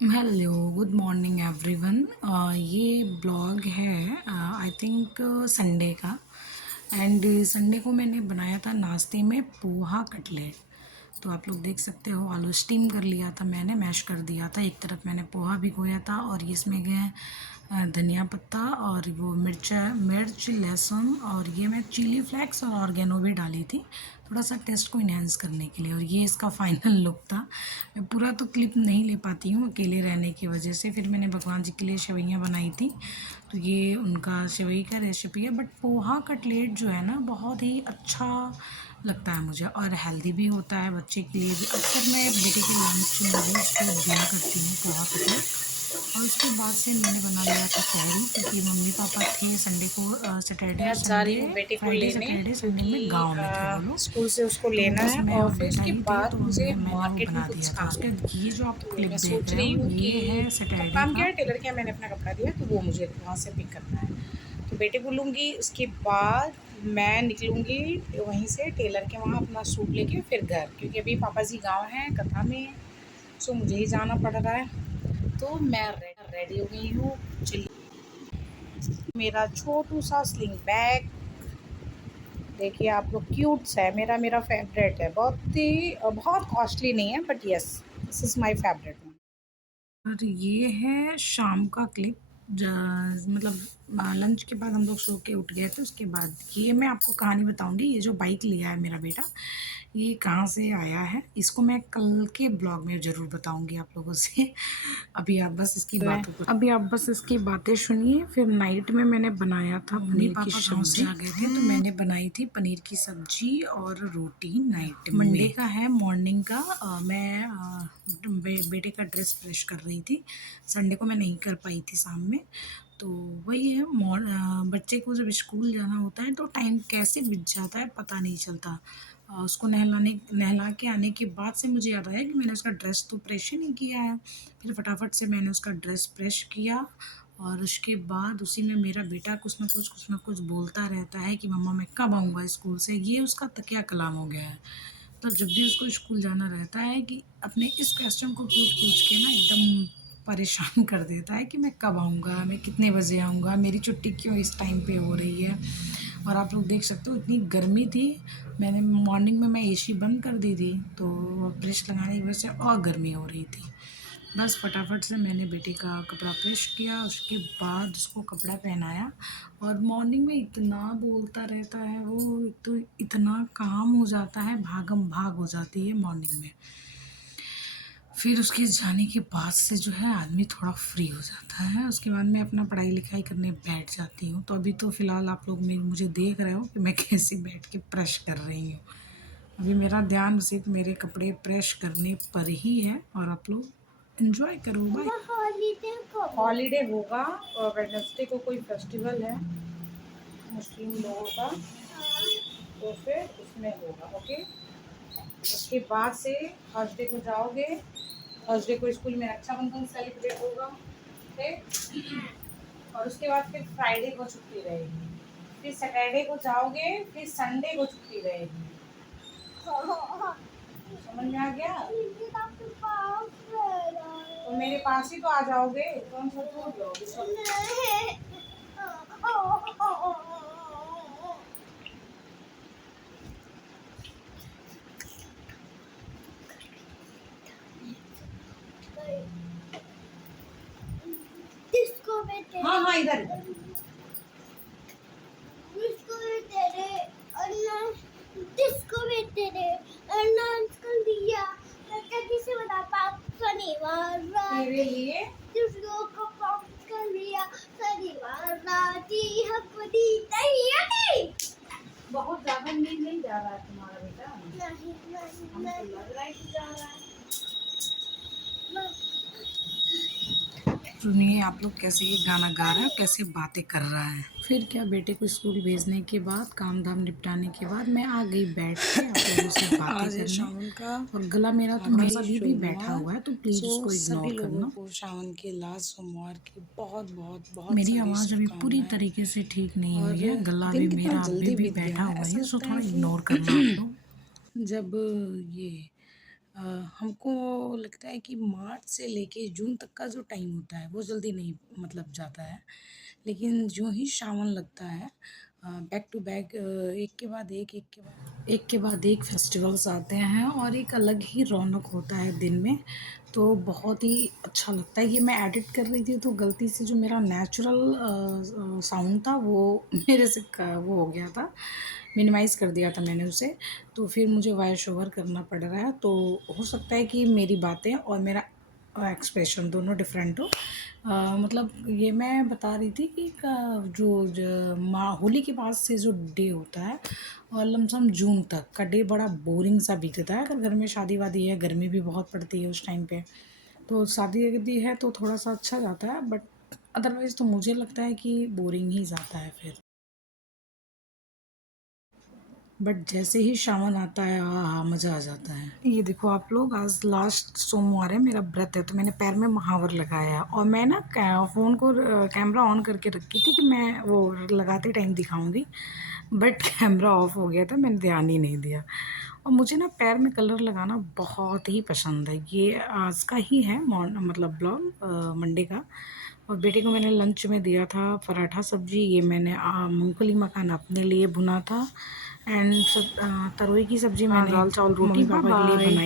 Hello, good morning everyone. ये blog है I think Sunday का। एंड संडे को मैंने बनाया था नाश्ते में पोहा कटलेट। तो आप लोग देख सकते हो, आलू स्टीम कर लिया था, मैंने मैश कर दिया था। एक तरफ मैंने पोहा भिगोया था और इसमें गए धनिया पत्ता और वो मिर्च लहसुन, और ये मैं चिली फ्लेक्स और ऑर्गेनो भी डाली थी थोड़ा सा टेस्ट को इन्हेंस करने के लिए। और ये इसका फाइनल लुक था। मैं पूरा तो क्लिप नहीं ले पाती हूँ अकेले रहने की वजह से। फिर मैंने भगवान जी के लिए सेवइयाँ बनाई थी, तो ये उनका सेवई का रेसिपी है। बट पोहा कटलेट जो है ना, बहुत ही अच्छा लगता है मुझे और हेल्दी भी होता है बच्चे के लिए भी। अक्सर मैं बेटे के लंच में भी उसको दिया करती हूँ पोहा कटलेट। और उसके बाद से मैंने बना लिया था तहरी, क्योंकि मम्मी पापा थे संडे को, मैं सैटरडे आज जा रही संडे हूँ बेटे को फ्राइडे लेने सैटरडे संडे क्योंकि में गांव में थे वो लोग। स्कूल से उसको तो लेना बस है मैं और और फिर बेटा उसके ही थे, बाद तो मुझे मैंने वो मार्केट में बना दिया कुछ था काम उसके। है। ये जो आप तो क्लिप मैं देख सोच रहे रही हो हूँ कि ये है कब सैटरडे काम क्या का। है, टेलर क्या, मैंने अपना कपड़ा दिया तो वो मुझे वहाँ से पिक करना है। तो बेटे को लूँगी, उसके बाद मैं निकलूँगी वहीं से टेलर के वहाँ अपना सूट लेके फिर घर, क्योंकि अभी पापा जी गाँव हैं, कथा में है, सो मुझे ही जाना पड़ रहा है। तो मैं रेडी हो गई हूँ। चलिए, मेरा छोटू सा स्लिंग बैग देखिए आप लोग, क्यूट सा है, मेरा फेवरेट है। बहुत कॉस्टली नहीं है, but yes, this is my favourite one. और ये है शाम का क्लिप। मतलब लंच के बाद हम लोग सो के उठ गए थे। उसके बाद ये मैं आपको कहानी बताऊंगी। ये जो बाइक लिया है मेरा बेटा, ये कहाँ से आया है इसको मैं कल के ब्लॉग में ज़रूर बताऊंगी आप लोगों से। अभी आप बस इसकी बातें सुनिए। फिर नाइट में मैंने बनाया था पनीर की सब्जी। गाँव से आ गए थे तो मैंने बनाई थी पनीर की सब्जी और रोटी नाइट में। मंडे का है मॉर्निंग का। मैं बेटे का ड्रेस प्रेस कर रही थी। संडे को मैं नहीं कर पाई थी शाम में। तो वही है, बच्चे को जब स्कूल जाना होता है तो टाइम कैसे बीत जाता है पता नहीं चलता। उसको नहला के आने के बाद से मुझे याद आया कि मैंने उसका ड्रेस तो प्रेस ही नहीं किया है। फिर फटाफट से मैंने उसका ड्रेस प्रेस किया। और उसके बाद उसी में मेरा बेटा कुछ ना कुछ बोलता रहता है कि मम्मा मैं कब आऊँगा स्कूल से। ये उसका तकिया कलाम हो गया है। तो जब भी उसको स्कूल जाना रहता है कि अपने इस क्वेश्चन को पूछ पूछ के ना एकदम परेशान कर देता है कि मैं कब आऊँगा, मैं कितने बजे आऊँगा, मेरी छुट्टी क्यों इस टाइम पे हो रही है। और आप लोग देख सकते हो इतनी गर्मी थी। मैंने मॉर्निंग में मैं एसी बंद कर दी थी, तो ब्रश लगाने की वजह से और गर्मी हो रही थी। बस फटाफट से मैंने बेटे का कपड़ा प्रेस किया, उसके बाद उसको कपड़ा पहनाया। और मॉर्निंग में इतना बोलता रहता है वो, तो इतना काम हो जाता है, भागम भाग हो जाती है मॉर्निंग में। फिर उसके जाने के बाद से जो है आदमी थोड़ा फ्री हो जाता है। उसके बाद मैं अपना पढ़ाई लिखाई करने बैठ जाती हूँ। तो अभी तो फ़िलहाल आप लोग मुझे देख रहे हो कि मैं कैसे बैठ के प्रेस कर रही हूँ। अभी मेरा ध्यान सिर्फ मेरे कपड़े प्रेस करने पर ही है। और आप लोग एंजॉय करो। बाय। हॉलीडे होगा और वेडनेसडे को कोई फेस्टिवल है मुस्लिम लोगों का, तो फिर उसमें होगा। ओके, उसके बाद से थर्सडे को जाओगे, थर्सडे को स्कूल में रक्षाबंधन सेलिब्रेट होगा, ठीक। और उसके बाद फिर फ्राइडे को छुट्टी रहेगी, फिर सैटरडे को जाओगे, फिर संडे को छुट्टी रहेगी। समझ में आ गया? तो मेरे पास ही तो आ जाओगे, तो हम सब छोड़ जाओगे सब। हाँ हाँ, इधर इधर। तेरे लिए बहुत ज्यादा नींद नहीं जा रहा है तुम्हारा बेटा? हमको लग रहा है कि जा रहा है। सुनिए आप लोग कैसे ये गाना गा रहा है और कैसे बातें कर रहा है। फिर क्या, बेटे को स्कूल भेजने के बाद काम धाम निपटाने के बाद मैं आ गई बैठ के आप लोगों से बातें आज है करने। श्रावण का और गला मेरा तो मेरा अभी भी बैठा सोमवार। हुआ है, तो प्लीज़ सो उसको सभी इग्नोर लोगों करना। को श्रावण के लास्ट सोमवार की बहुत बहुत बहुत मेरी सारी आवाज़ अभी पूरी शुभकामनाएं। तरीके से ठीक नहीं हुई और है, गला अभी दिन कितना मेरा अभी जल्दी भी बीत गया बैठा है, हुआ ऐसा है, सो लगता थोड़ा है इग्नोर करना आप कि लोग। जब ये अ, हमको लगता है कि मार्च से लेके जून तक का जो टाइम होता है वो जल्दी नहीं मतलब जाता है। लेकिन जो ही सावन लगता है बैक टू बैक एक के बाद एक फेस्टिवल्स आते हैं और एक अलग ही रौनक होता है दिन में। तो बहुत ही अच्छा लगता है। ये मैं एडिट कर रही थी तो गलती से जो मेरा नेचुरल साउंड था वो मेरे से वो हो गया था, मिनिमाइज़ कर दिया था मैंने उसे। तो फिर मुझे वॉइस ओवर करना पड़ रहा है। तो हो सकता है कि मेरी बातें और मेरा एक्सप्रेशन दोनों डिफरेंट हो। मतलब ये मैं बता रही थी कि माँ होली के बाद से जो डे होता है और लमसम जून तक का डे बड़ा बोरिंग सा बीतता है। अगर घर में शादी वादी है, गर्मी भी बहुत पड़ती है उस टाइम पे, तो शादी वादी है तो थोड़ा सा अच्छा जाता है, बट अदरवाइज़ तो मुझे लगता है कि बोरिंग ही जाता है फिर। बट जैसे ही सावन आता है, आहा! मज़ा आ जाता है। ये देखो आप लोग, आज लास्ट सोमवार है, मेरा व्रत है, तो मैंने पैर में महावर लगाया और मैं ना फ़ोन को कैमरा ऑन करके रखी थी कि मैं वो लगाते टाइम दिखाऊँगी, बट कैमरा ऑफ हो गया था, मैंने ध्यान ही नहीं दिया। और मुझे ना पैर में कलर लगाना बहुत ही पसंद है। ये आज का ही है मतलब ब्लॉग मंडे का। और बेटे को मैंने लंच में दिया था पराठा सब्जी। ये मैंने मूंगफली मखाना अपने लिए भुना था एंड तरोई की सब्जी मैंने दाल चावल रोटी पापा के लिए बनाई।